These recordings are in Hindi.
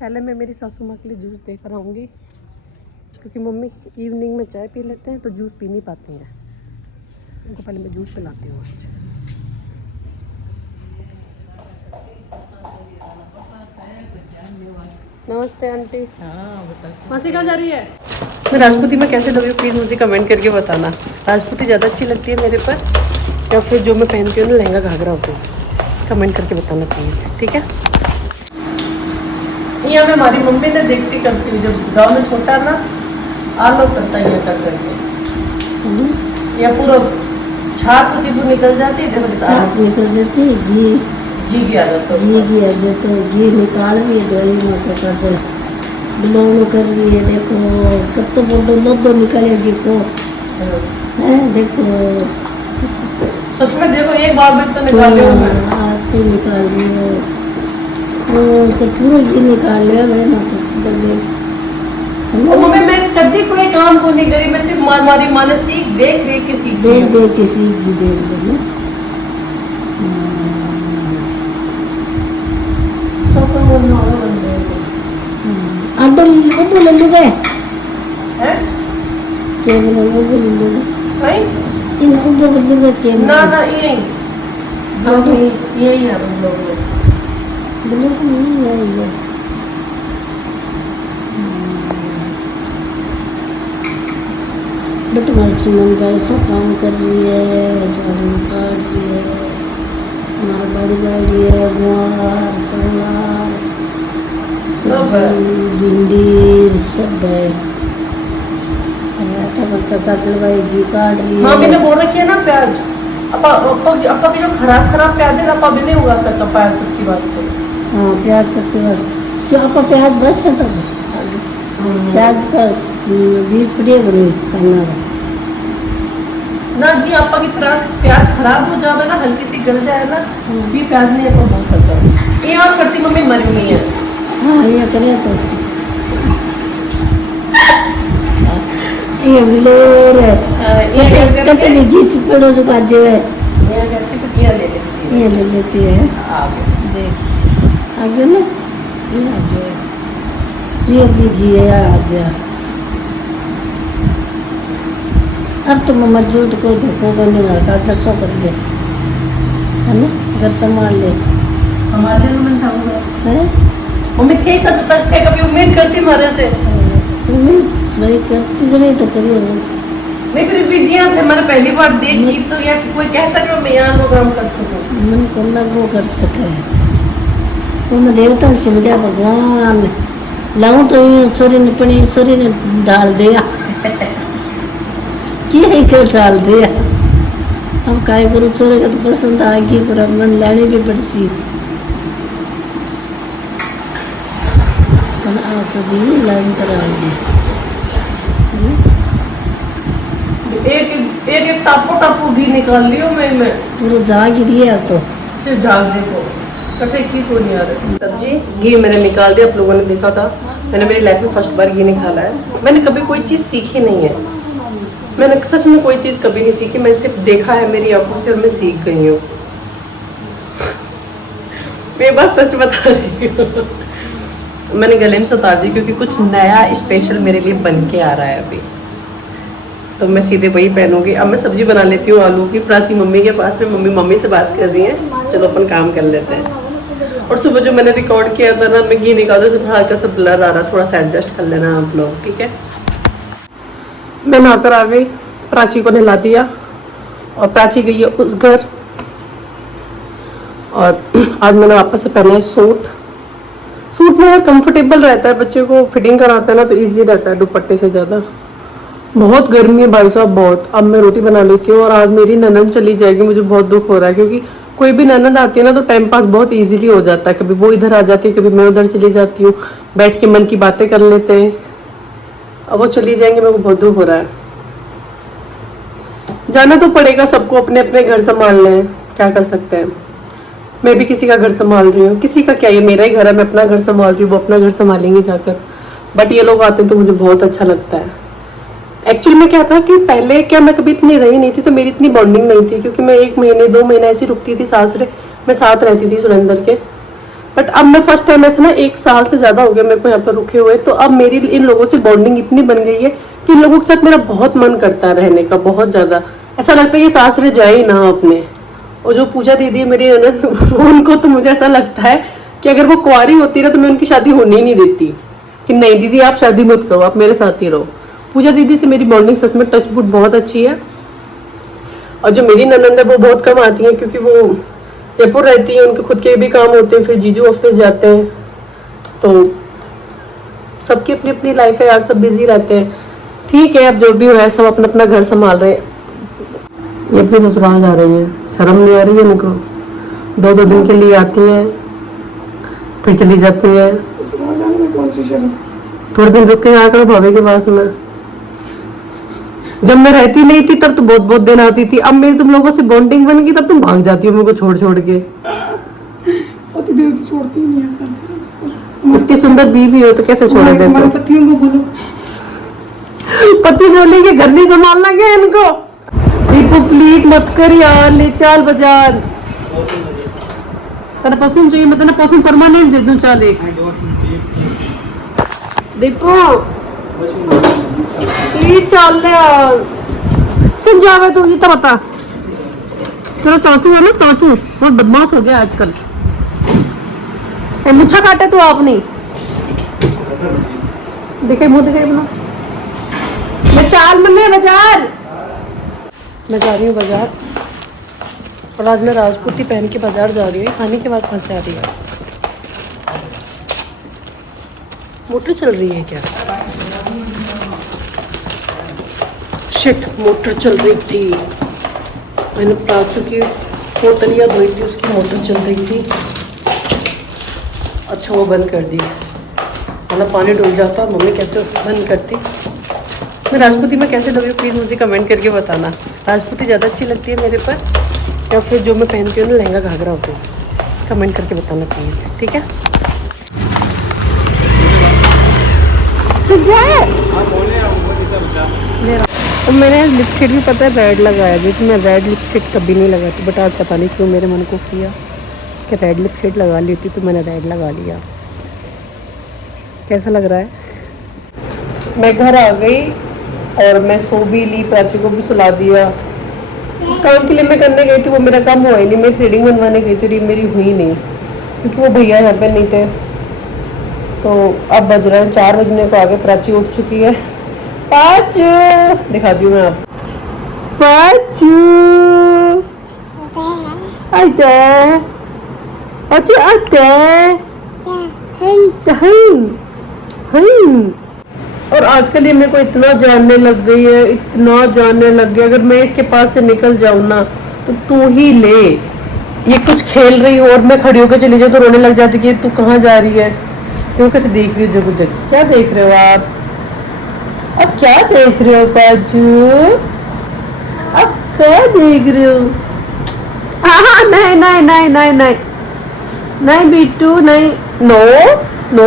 पहले मैं मेरी सासू माँ के लिए जूस देकर आऊँगी, क्योंकि मम्मी इवनिंग में चाय पी लेते हैं तो जूस पी नहीं पाती हैं। उनको पहले मैं जूस पिलाती हूँ आज। नमस्ते आंटी। हाँ बेटा। मासी कहाँ जा रही है? मैं राजपूती में कैसे लग रही हूँ प्लीज़ मुझे कमेंट करके बताना। राजपूती ज़्यादा अच्छी लगती है मेरे पर, या फिर जो मैं पहनती हूँ ना लहंगा घाघरा होती है? कमेंट करके बताना प्लीज़, ठीक है। यहाँ में हमारी मम्मी ने देखती करती हूँ, जब गाँव में छोटा ना आलो करता है कर करके, या पूरा छाछ होती वो निकल जाती है, देखो छाछ निकल जाती है, घी आ जाता है, घी आ जाता है, घी निकाल रही है दवाई में तो काजल बिलोंग कर रही है। देखो कब तो बोलो लोदो निकालेगी को है, देखो सच में देखो एक बार भी तो निकाल लिया मैं। तो निकाल रही हो तो पूरा घी निकाल लिया है ना तो मम्मी मैं कभी कोई काम को नहीं करी, मैं सिर्फ हमारी माँ ने सीख देख देख के सीख देख देख के सीख घी देख देना। आटो वो बोले लोग है क्या बोले वो बोले लोग इन उबो बोले लोग क्या ना ना यही यही है हम लोग बोले को नहीं है बट सुमन का ऐसा काम कर रही है, झाड़ू काट रही है, हमारा बाड़ी है, गुआर चंगार सब्जी भिंडी सब है। टमाटर काजल भाई घी काट रही है। माँ मैंने बोल रखी है ना प्याज, अपा की जो खराब प्याज है अपा भी नहीं उगा सकता प्याज पत्ती वास्ते। हाँ प्याज पत्ती वास्ते क्यों आपका प्याज बस है तब प्याज का बीज पड़िए बड़ी करना है ना जी। आपका की प्याज खराब हो जाए ना, हल्की सी गल जाए ना, भी प्याज नहीं तो हो सकता। ये और करती मम्मी मरी हुई है। हाँ ये करे तो ये बिलोर है कटे भी घीच पड़ो जो काजे है ये ले लेती है। देख आगे ना ये आ जाए ये भी घी है आ जा। अब तो मम्मा झूठ को धोखो को नहीं मार का जरसो कर ले है ना, घर संभाल ले हमारे में था है मम्मी कई सब तक थे, कभी उम्मीद करती मारे से उम्मीद भाई करती जरूर तो करी हो नहीं, फिर भी जी हाँ मैंने पहली बार देखी तो या कोई कह सके मैं यहाँ वो काम कर सकूँ। मन को ना वो कर सके वो मैं देवता से मुझे भगवान लाऊं तो छोरी ने पड़ी छोरी ने डाल दिया क्यों डाल दिया। अब काय करूँ छोरे का तो पसंद आ गई पर अब मन लेनी भी पड़सी। आओ छोरी लाइन पर आएगी एक टापू घी निकाल लियो मैं पूरा जाग रही है तो से जाग देखो कटे की को नहीं आ रही सब्जी। घी मैंने निकाल दिया, आप लोगों ने देखा था मैंने मेरी लाइफ में फर्स्ट बार घी निकाला है। मैंने कभी कोई चीज़ सीखी नहीं है, मैंने सच में कोई चीज़ कभी नहीं सीखी, मैंने सिर्फ देखा है मेरी आंखों से और मैं सीख गई हूँ। मैं बस सच बता रही हूँ। मैंने गले में से उतार दी क्योंकि कुछ नया स्पेशल मेरे लिए बन के आ रहा है अभी, तो मैं सीधे वही पहनूंगी। अब मैं सब्जी बना लेती हूँ आलू की। प्राची मम्मी के पास में, मम्मी से बात कर रही है, चलो अपन काम कर लेते हैं। और सुबह जो मैंने रिकॉर्ड किया था ना, मैं घी निकाला तो थोड़ा हल्का सा ब्लर आ रहा, थोड़ा सा एडजस्ट कर लेना आप लोग, ठीक है। मैं नहाकर आ गई, प्राची को नहला दिया और प्राची गई है उस घर। और आज मैंने वापस से पहना है सूट में यार कंफर्टेबल रहता है, बच्चे को फिटिंग कराता है ना तो इजी रहता है दुपट्टे से ज़्यादा। बहुत गर्मी है भाई साहब बहुत। अब मैं रोटी बना लेती हूँ और आज मेरी ननद चली जाएगी, मुझे बहुत दुख हो रहा है क्योंकि कोई भी ननद आती है ना तो टाइम पास बहुत इजीली हो जाता है। कभी वो इधर आ जाती है, कभी मैं उधर चली जाती हूँ, बैठ के मन की बातें कर लेते हैं। अब वो चली जाएंगे, मेरे को बहुत दुख हो रहा है। जाना तो पड़ेगा सबको, अपने अपने घर संभालने हैं, क्या कर सकते हैं। मैं भी किसी का घर संभाल रही हूँ, किसी का क्या, ये मेरा ही घर है, मैं अपना घर संभाल रही हूँ, वो अपना घर संभालेंगे जाकर। बट ये लोग आते हैं तो मुझे बहुत अच्छा लगता है। एक्चुअली में क्या था कि पहले क्या मैं कभी इतनी रही नहीं थी तो मेरी इतनी बॉन्डिंग नहीं थी, क्योंकि मैं 1 महीने 2 महीने ऐसी रुकती थी सासुरे, मैं साथ रहती थी सुरेंद्र के। बट अब मैं फर्स्ट टाइम ऐसे ना 1 साल से ज़्यादा हो गया मेरे को यहाँ पर रुके हुए, तो अब मेरी इन लोगों से बॉन्डिंग इतनी बन गई है कि इन लोगों के साथ मेरा बहुत मन करता है रहने का, बहुत ज़्यादा। ऐसा लगता है कि सास रह जाए ही ना अपने। और जो पूजा दीदी है मेरी ननद, उनको तो मुझे ऐसा लगता है कि अगर वो कुंवारी होती ना तो मैं उनकी शादी होने ही नहीं देती, कि नहीं दीदी आप शादी मत करो, आप मेरे साथ ही रहो। पूजा दीदी से मेरी बॉन्डिंग सच में टचवुड बहुत अच्छी है। और जो मेरी ननद है वो बहुत कम आती है, क्योंकि वो जयपुर रहती है, उनके खुद के भी काम होते हैं, फिर जीजू ऑफिस जाते हैं, तो सबकी अपनी अपनी लाइफ है यार, सब बिजी रहते हैं। ठीक है, अब जो भी हो है सब अपना अपना घर संभाल रहे हैं। ये अपने ससुराल जा रही है, शर्म नहीं आ रही है इनको? 2-2 दिन के लिए आती है फिर चली जाती है। ससुराल जाने में कौन सी शर्म? थोड़े दिन रुक के आया करो भाभी के पास में। जब मैं रहती नहीं थी तब तो बहुत बहुत दिन आती थी, अब मेरी तुम लोगों से बॉन्डिंग बन गई तब तुम भाग जाती हो मेरे को छोड़ छोड़ के। पति देव तो छोड़ती ही नहीं है सर। इतनी सुंदर बीवी हो तो कैसे छोड़ देते हमारे हो? पतियों को बोलो। पति बोलेंगे घर नहीं संभालना क्या इनको? दीपू प्लीज मत कर यार, ले चल बाजार। तेरा परफ्यूम चाहिए? मैं तेरा परफ्यूम परमानेंट दे दूं, चल एक। दीपू प्लीज चल यार, सुन जावे तू, ये तो बता। तेरा चाचू है ना, चाचू बहुत बदमाश हो गया आजकल। मुच्छा काटे तू आपने, देखे मुंह दिखाई अपना। मैं चाल मन्ने बाजार, मैं जा रही हूँ बाजार, और आज मैं राजपूती पहन के बाजार जा रही हूँ। खाने की आवाज़ कहाँ से आ रही है? मोटर चल रही है क्या? शिट, मोटर चल रही थी। मैंने प्राचू की बोतलियाँ धोई थी, उसकी मोटर चल रही थी। अच्छा वो बंद कर दी, मतलब पानी डूब जाता। मम्मी कैसे बंद करती? मैं राजपूती में कैसे लग रही हूँ प्लीज़ मुझे कमेंट करके बताना। राजपूती ज़्यादा अच्छी लगती है मेरे पर, या फिर जो मैं पहनती हूँ ना लहंगा घाघरा होती है? कमेंट करके बताना प्लीज़, ठीक है? और मैंने लिपस्टिक भी पता है रेड लगाया, क्योंकि मैं रेड लिपस्टिक कभी नहीं लगाती, बट आज पता नहीं क्यों मेरे मन को किया कि रेड लिपस्टिक लगा ली थी, तो मैंने रेड लगा लिया। कैसा लग रहा है? मैं घर आ गई और मैं सो भी ली, प्राची को भी सुला दिया। उस काम के लिए मैं करने गई थी, वो मेरा काम हुआ ही नहीं। मैं थ्रेडिंग बनवाने गई थी, मेरी हुई नहीं, क्योंकि वो भैया यहाँ पे नहीं थे। तो अब बज रहे हैं 4 बजने को, आगे प्राची उठ चुकी है। पाचू दिखाती हूँ मैं आप, पाचू आते पाचू आते। और आजकल ये मेरे को इतना जानने लग गई है, इतना जानने लग गई। अगर मैं इसके पास से निकल जाऊँ ना तो तू ही ले। ये कुछ खेल रही हो और मैं खड़ी होकर चली जाऊँ तो रोने लग जाती कि तू कहाँ जा रही है। तो कैसे देख रही हो जगह जगह? क्या देख रहे हो आप? अब क्या देख रहे हो पाजू? अब क्या देख रहे हो? हाँ नहीं नहीं नहीं नहीं नहीं नहीं बिट्टू नहीं, नो नो।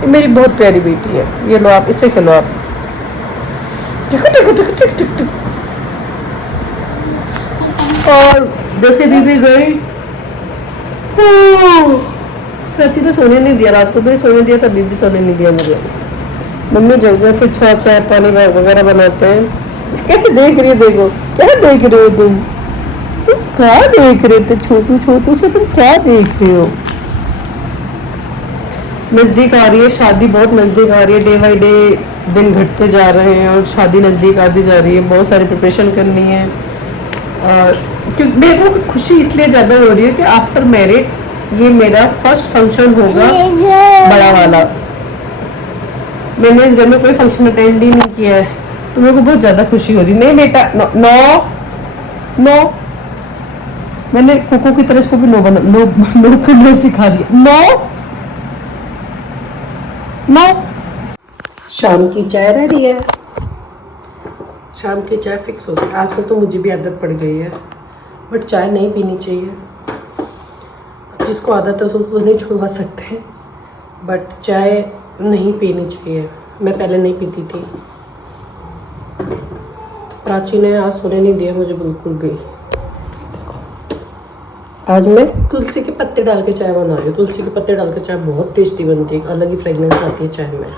ये मेरी बहुत प्यारी बेटी है, ये लो आप, इससे खेलो आप। टिक टिक टिक टिक टिक टिक। और जैसे दीदी गई, प्राची ने सोने नहीं दिया, रात को भी सोने दिया, तभी भी सोने नहीं दिया मुझे। मम्मी जग जाए फिर चाय पानी वगैरह बनाते हैं। कैसे देख रही है? देखो क्या देख रहे हो तुम क्या देख रहे थे? छोटू छोटू से तुम क्या देख रहे हो? नजदीक आ रही है शादी, बहुत नजदीक आ रही है। डे बाई डे दिन घटते जा रहे हैं और शादी नजदीक आती जा रही है। बहुत सारी प्रिपरेशन करनी है, और क्योंकि मेरे को खुशी इसलिए ज़्यादा हो रही है कि आफ्टर मैरिड ये मेरा फर्स्ट फंक्शन होगा बड़ा वाला। मैंने इस घर में कोई फंक्शन अटेंड ही नहीं किया है, तो मेरे को बहुत ज़्यादा खुशी हो रही। नहीं बेटा, नो नो नो। मैंने कोको की तरह इसको भी नो बना, नो नो करना सिखा दिया। No no. शाम की चाय रेडी है, शाम की चाय फिक्स हो गई। आजकल तो मुझे भी आदत पड़ गई है, बट चाय नहीं पीनी चाहिए। जिसको आदत है उसको नहीं छुड़वा सकते, बट चाय नहीं पीनी चाहिए। मैं पहले नहीं पीती थी। प्राची ने आज सोने नहीं दिया मुझे बिल्कुल भी। आज मैं तुलसी के पत्ते डाल के चाय बना रही हूँ। तुलसी के पत्ते डाल के चाय बहुत टेस्टी बनती है, अलग ही फ्रेगनेंस आती है चाय में।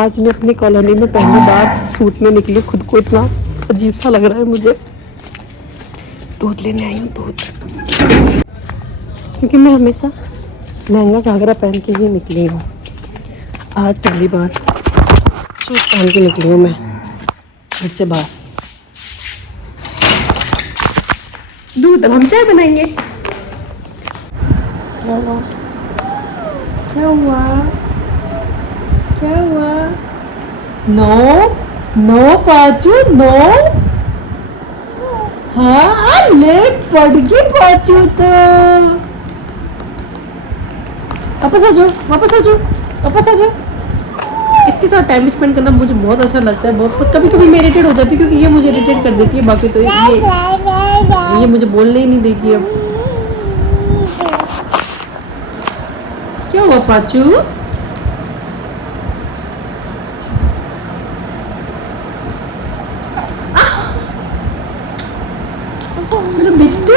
आज मैं अपनी कॉलोनी में पहली बार सूट में निकली, खुद को इतना अजीब सा लग रहा है मुझे। दूध लेने आई हूँ, दूध, क्योंकि मैं हमेशा लहंगा घाघरा पहन के ही निकली हूँ। आज पहली बार सूट पहन के निकली हूँ मैं घर से बाहर। दूध, अब हम चाय बनाएंगे। क्या हुआ? क्या हुआ? क्या हुआ? No no Pachu, no. हाँ, ले पड़ गई पाचू तो। वापस आ जाओ, वापस आ जाओ, वापस आ जाओ। इसके साथ टाइम स्पेंड करना मुझे बहुत अच्छा लगता है। बहुत कभी कभी मैं इरिटेट हो जाती हूँ, क्योंकि ये मुझे इरिटेट कर देती है। बाकी तो ये मुझे बोलने ही नहीं देगी। अब क्या हुआ पाचू? मेरा बिट्टू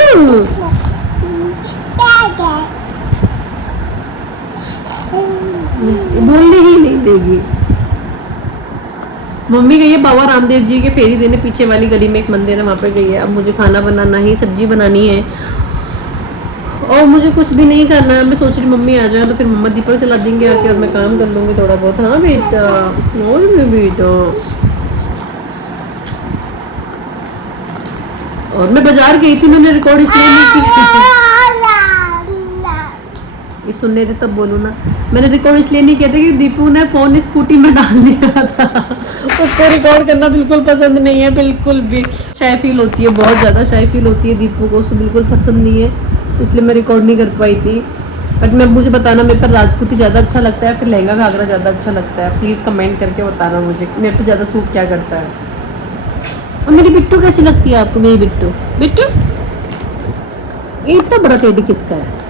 बोलने ही नहीं देगी। मम्मी गई है बाबा रामदेव जी के फेरी देने, पीछे वाली गली में एक मंदिर है, वहाँ पे गई है। अब मुझे खाना बनाना है, सब्जी बनानी है और मुझे कुछ भी नहीं करना है। मैं सोच रही मम्मी आ जाए तो फिर मम्मा दीपक चला देंगे आके, और मैं काम कर लूँगी थोड़ा बहुत। हाँ बेटा, और मैं बेटा, और मैं बाजार गई थी, मैंने रिकॉर्ड इसलिए नहीं किया। ये सुनने थे तब बोलूँ ना। मैंने रिकॉर्ड इसलिए नहीं किया था कि दीपू ने फोन स्कूटी में डाल दिया था। उसको रिकॉर्ड करना बिल्कुल पसंद नहीं है, बिल्कुल भी शाय फील होती है, बहुत ज़्यादा शाय फील होती है दीपू को, उसको बिल्कुल पसंद नहीं है, तो इसलिए मैं रिकॉर्ड नहीं कर पाई थी। बट मैं, मुझे बताना मेरे पर राजपूती ज़्यादा अच्छा लगता है, फिर लहंगा घाघरा ज़्यादा अच्छा लगता है। प्लीज़ कमेंट करके बताना मुझे मेरे पर ज़्यादा सूट क्या करता है। और मेरी बिट्टू कैसी लगती है आपको? मेरी बिट्टू, बिट्टू ये इतना बड़ा टेडी किसका है?